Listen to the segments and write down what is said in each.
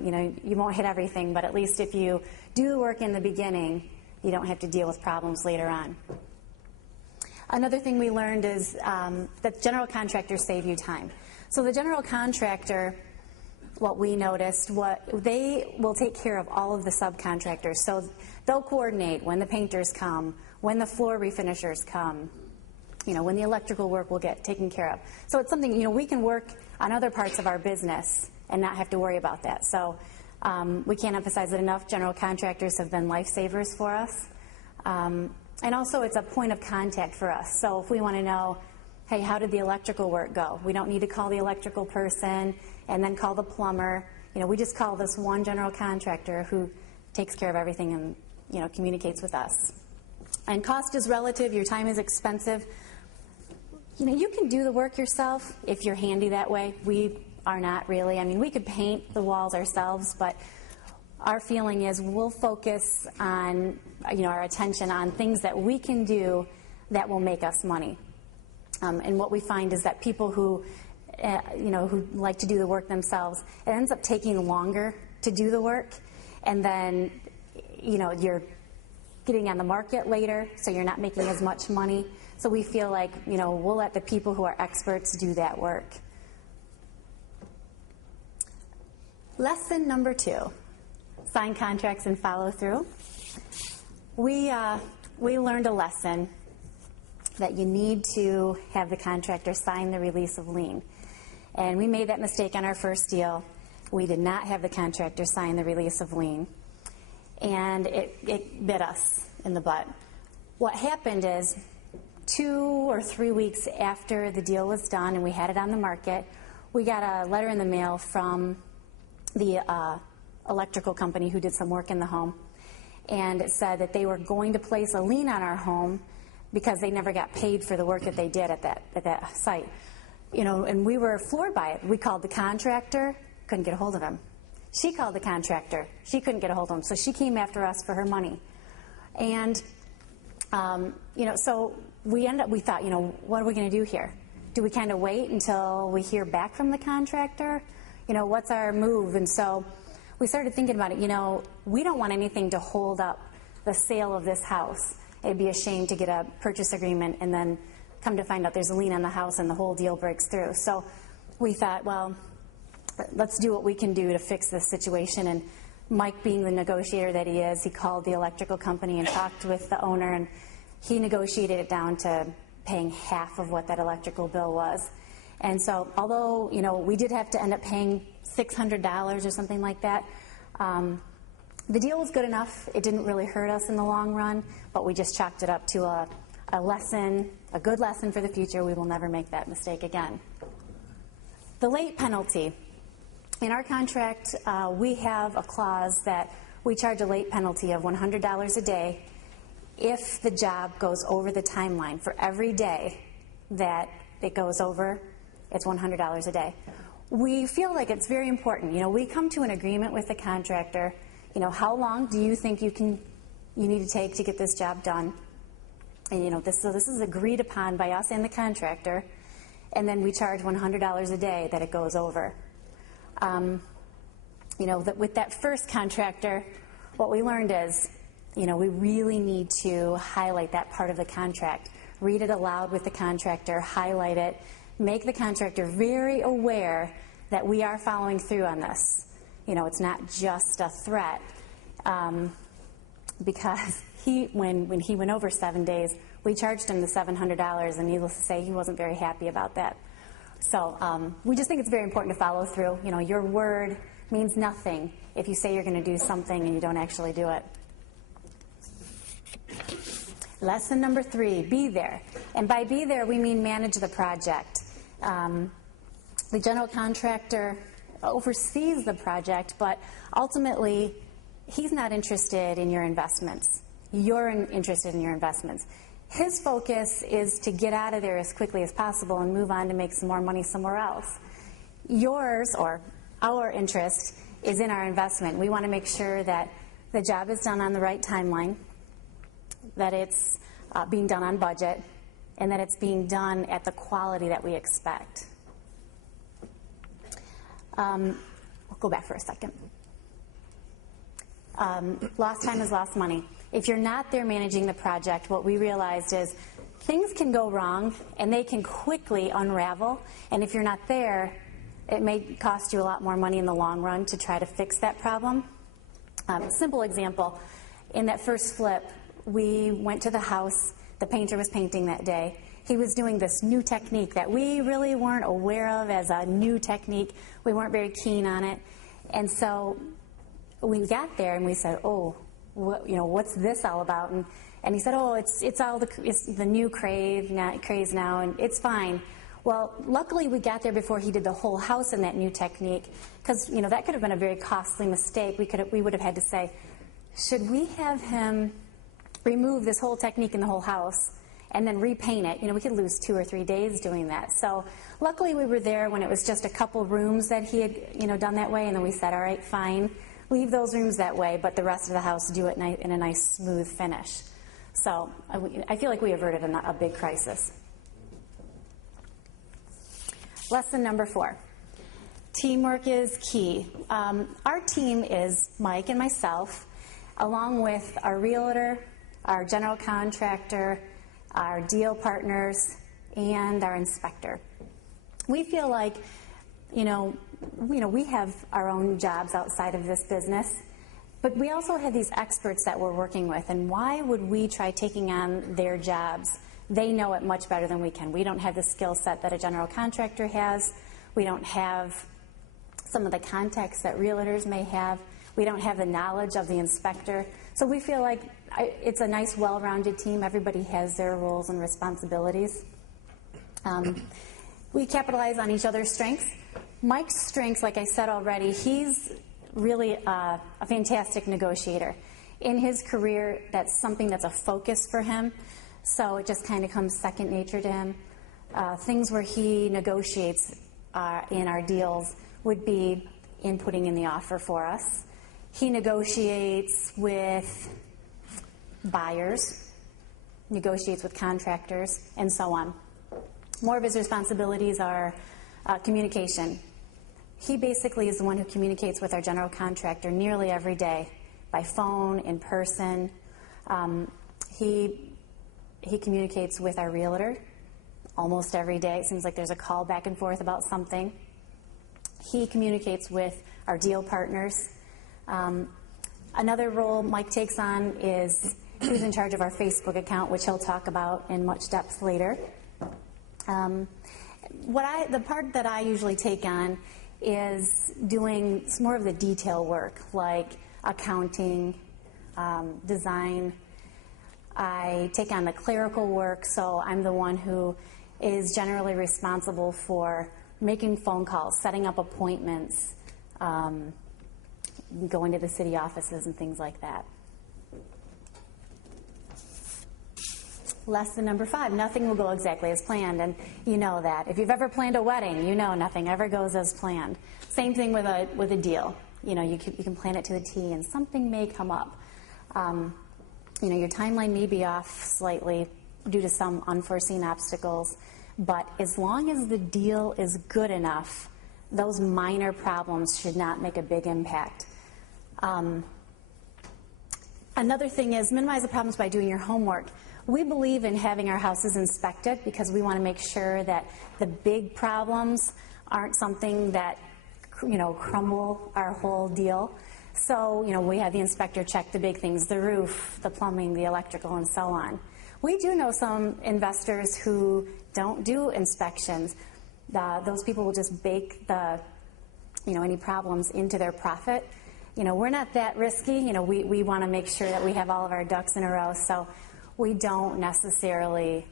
You won't hit everything, but at least if you do the work in the beginning, you don't have to deal with problems later on. Another thing we learned is that general contractors save you time. So the general contractor, what we noticed, they will take care of all of the subcontractors. So they'll coordinate when the painters come, when the floor refinishers come, when the electrical work will get taken care of. So it's something, we can work on other parts of our business and not have to worry about that. So we can't emphasize it enough. General contractors have been lifesavers for us. And also it's a point of contact for us. So if we want to know, hey, how did the electrical work go? We don't need to call the electrical person and then call the plumber. We just call this one general contractor who takes care of everything and communicates with us. And cost is relative. Your time is expensive. You can do the work yourself if you're handy that way. We are not really. We could paint the walls ourselves, but our feeling is we'll focus on our attention on things that we can do that will make us money. And what we find is that people who who like to do the work themselves, it ends up taking longer to do the work, and then you're getting on the market later, so you're not making as much money. So we feel like we'll let the people who are experts do that work. Lesson number 2, sign contracts and follow through. We learned a lesson that you need to have the contractor sign the release of lien. And we made that mistake on our first deal. We did not have the contractor sign the release of lien. And it bit us in the butt. What happened is 2 or 3 weeks after the deal was done and we had it on the market, we got a letter in the mail from the electrical company who did some work in the home. And it said that they were going to place a lien on our home because they never got paid for the work that they did at that site. And we were floored by it. We called the contractor, couldn't get a hold of him. She called the contractor, she couldn't get a hold of him, so she came after us for her money. And so we thought, what are we going to do here? Do we kind of wait until we hear back from the contractor? What's our move? And so we started thinking about it. We don't want anything to hold up the sale of this house. It'd be a shame to get a purchase agreement and then come to find out there's a lien on the house and the whole deal breaks through. So we thought, well, let's do what we can do to fix this situation. And Mike, being the negotiator that he is, he called the electrical company and talked with the owner, and he negotiated it down to paying half of what that electrical bill was. And so although, we did have to end up paying $600 or something like that, the deal was good enough. It didn't really hurt us in the long run, but we just chalked it up to a lesson, a good lesson for the future. We will never make that mistake again. The late penalty. In our contract, we have a clause that we charge a late penalty of $100 a day if the job goes over the timeline. For every day that it goes over, it's $100 a day. We feel like it's very important. We come to an agreement with the contractor. How long do you think you need to take to get this job done? And this is agreed upon by us and the contractor. And then we charge $100 a day that it goes over. With that first contractor, what we learned is, we really need to highlight that part of the contract. Read it aloud with the contractor, highlight it, make the contractor very aware that we are following through on this. It's not just a threat. Because when he went over 7 days, we charged him the $700, and needless to say, he wasn't very happy about that. So we just think it's very important to follow through. Your word means nothing if you say you're going to do something and you don't actually do it. Lesson number 3, be there. And by be there, we mean manage the project. The general contractor oversees the project, but ultimately, he's not interested in your investments. You're interested in your investments. His focus is to get out of there as quickly as possible and move on to make some more money somewhere else. Yours, or our interest, is in our investment. We want to make sure that the job is done on the right timeline, that it's being done on budget, and that it's being done at the quality that we expect. We'll go back for a second. Lost time is lost money. If you're not there managing the project, what we realized is things can go wrong and they can quickly unravel, and if you're not there, it may cost you a lot more money in the long run to try to fix that problem. Simple example, in that first flip, we went to the house, the painter was painting that day. He was doing this new technique that we really weren't aware of as a new technique. We weren't very keen on it. And so we got there and we said, oh, what's this all about? And he said, oh, it's the new craze now, and it's fine. Well, luckily we got there before he did the whole house in that new technique, because that could have been a very costly mistake. We would have had to say, should we have him remove this whole technique in the whole house and then repaint it? We could lose 2 or 3 days doing that. So luckily we were there when it was just a couple rooms that he had done that way, and then we said, all right, fine, leave those rooms that way, but the rest of the house do it in a nice smooth finish. So I feel like we averted a big crisis. Lesson number 4. Teamwork is key. Our team is Mike and myself, along with our realtor, our general contractor, our deal partners, and our inspector. We feel like, we have our own jobs outside of this business, but we also have these experts that we're working with, and why would we try taking on their jobs? They know it much better than we can. We don't have the skill set that a general contractor has. We don't have some of the contacts that realtors may have. We don't have the knowledge of the inspector. So we feel like it's a nice, well-rounded team. Everybody has their roles and responsibilities. We capitalize on each other's strengths. Mike's strengths, like I said already, he's really a fantastic negotiator. In his career, that's something that's a focus for him. So it just kind of comes second nature to him. Things where he negotiates in our deals would be inputting in the offer for us. He negotiates with buyers, negotiates with contractors, and so on. More of his responsibilities are communication. He basically is the one who communicates with our general contractor nearly every day, by phone, in person. He communicates with our realtor almost every day. It seems like there's a call back and forth about something. He communicates with our deal partners. Another role Mike takes on is he's in charge of our Facebook account, which he'll talk about in much depth later. The part that I usually take on is doing more of the detail work, like accounting, design. I take on the clerical work, so I'm the one who is generally responsible for making phone calls, setting up appointments, going to the city offices and things like that. Lesson number 5, nothing will go exactly as planned, and you know that. If you've ever planned a wedding, you know nothing ever goes as planned. Same thing with a deal. You can plan it to the T, and something may come up. Your timeline may be off slightly due to some unforeseen obstacles, but as long as the deal is good enough, those minor problems should not make a big impact. Another thing is minimize the problems by doing your homework. We believe in having our houses inspected because we want to make sure that the big problems aren't something that, crumble our whole deal. So, we have the inspector check the big things, the roof, the plumbing, the electrical, and so on. We do know some investors who don't do inspections. Those people will just bake any problems into their profit. We're not that risky. We want to make sure that we have all of our ducks in a row. So we don't necessarily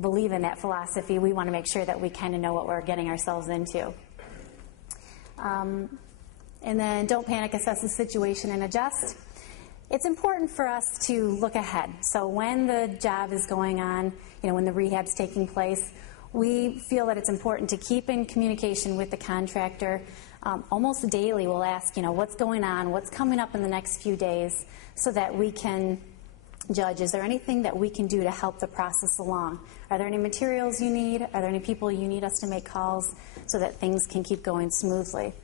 believe in that philosophy. We want to make sure that we kind of know what we're getting ourselves into. And then don't panic, assess the situation, and adjust. It's important for us to look ahead. So when the job is going on, when the rehab's taking place, we feel that it's important to keep in communication with the contractor. Almost daily we'll ask, what's going on, what's coming up in the next few days, so that we can judge, is there anything that we can do to help the process along? Are there any materials you need? Are there any people you need us to make calls so that things can keep going smoothly?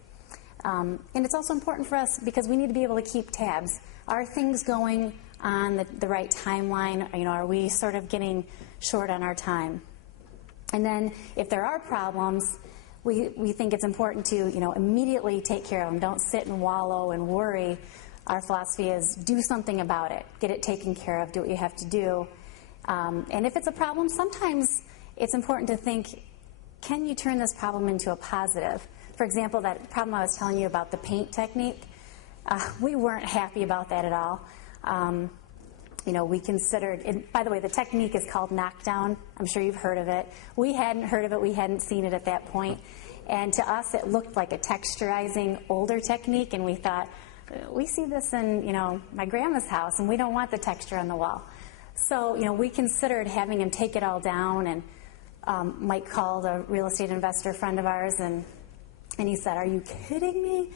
And it's also important for us because we need to be able to keep tabs. Are things going on the right timeline? Are we sort of getting short on our time? And then if there are problems, we think it's important to immediately take care of them. Don't sit and wallow and worry. Our philosophy is do something about it. Get it taken care of. Do what you have to do. And if it's a problem, sometimes it's important to think, can you turn this problem into a positive? For example, that problem I was telling you about, the paint technique, we weren't happy about that at all. We considered, and by the way, the technique is called knockdown. I'm sure you've heard of it. We hadn't heard of it. We hadn't seen it at that point. And to us, it looked like a texturizing older technique, and we thought, we see this in, my grandma's house, and we don't want the texture on the wall. So, we considered having him take it all down, and Mike called a real estate investor friend of ours, and he said, are you kidding me?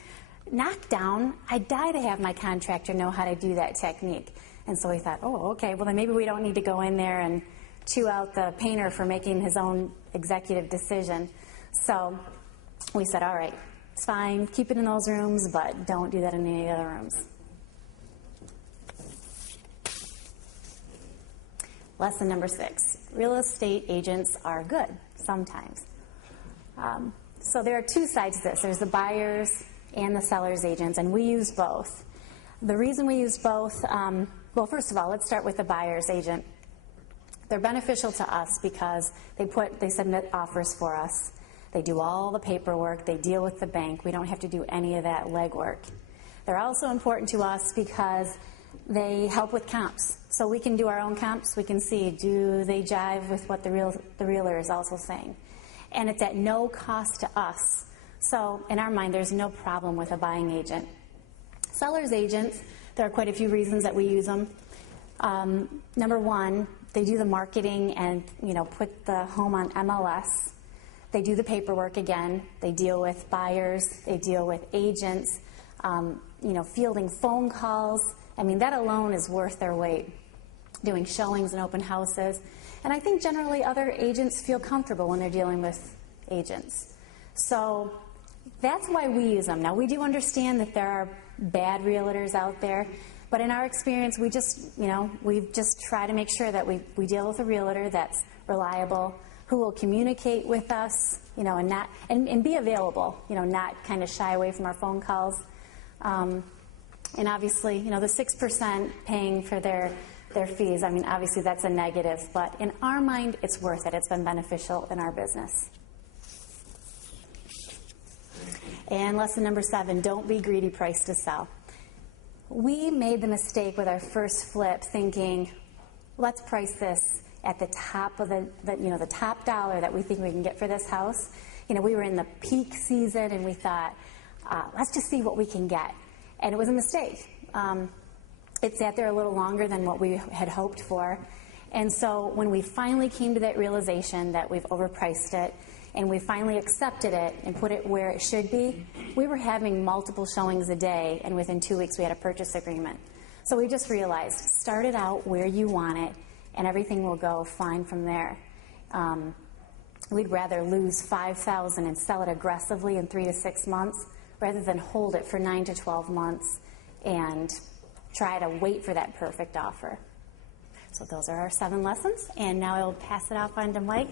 Knockdown? I'd die to have my contractor know how to do that technique. And so we thought, oh, okay, well then maybe we don't need to go in there and chew out the painter for making his own executive decision. So we said, all right, it's fine, keep it in those rooms, but don't do that in any other rooms. Lesson number 6, real estate agents are good sometimes. So there are two sides to this. There's the buyers and the seller's agents, and we use both. The reason we use both, well, first of all, let's start with the buyer's agent. They're beneficial to us because they submit offers for us. They do all the paperwork. They deal with the bank. We don't have to do any of that legwork. They're also important to us because they help with comps. So we can do our own comps. We can see, do they jive with what the realtor is also saying? And it's at no cost to us. So in our mind, there's no problem with a buying agent. Seller's agents, there are quite a few reasons that we use them. Number one, they do the marketing and put the home on MLS. They do the paperwork again. They deal with buyers. They deal with agents. Fielding phone calls. I mean, that alone is worth their weight. Doing showings and open houses. And I think generally other agents feel comfortable when they're dealing with agents. So that's why we use them. Now, we do understand that there are bad realtors out there, but in our experience, we just try to make sure that we deal with a realtor that's reliable, who will communicate with us, and be available, not kind of shy away from our phone calls. And obviously, the 6% paying for their fees, I mean, obviously that's a negative, but in our mind, it's worth it. It's been beneficial in our business. And lesson number 7, don't be greedy, price to sell. We made the mistake with our first flip thinking, let's price this at the top of the top dollar that we think we can get for this house. We were in the peak season and we thought, let's just see what we can get. And it was a mistake. It sat there a little longer than what we had hoped for. And so when we finally came to that realization that we've overpriced it, and we finally accepted it and put it where it should be, we were having multiple showings a day, and within 2 weeks we had a purchase agreement. So we just realized, start it out where you want it, and everything will go fine from there. We'd rather lose $5,000 and sell it aggressively in 3 to 6 months rather than hold it for 9 to 12 months and try to wait for that perfect offer. So those are our 7 lessons, and now I'll pass it off on to Mike.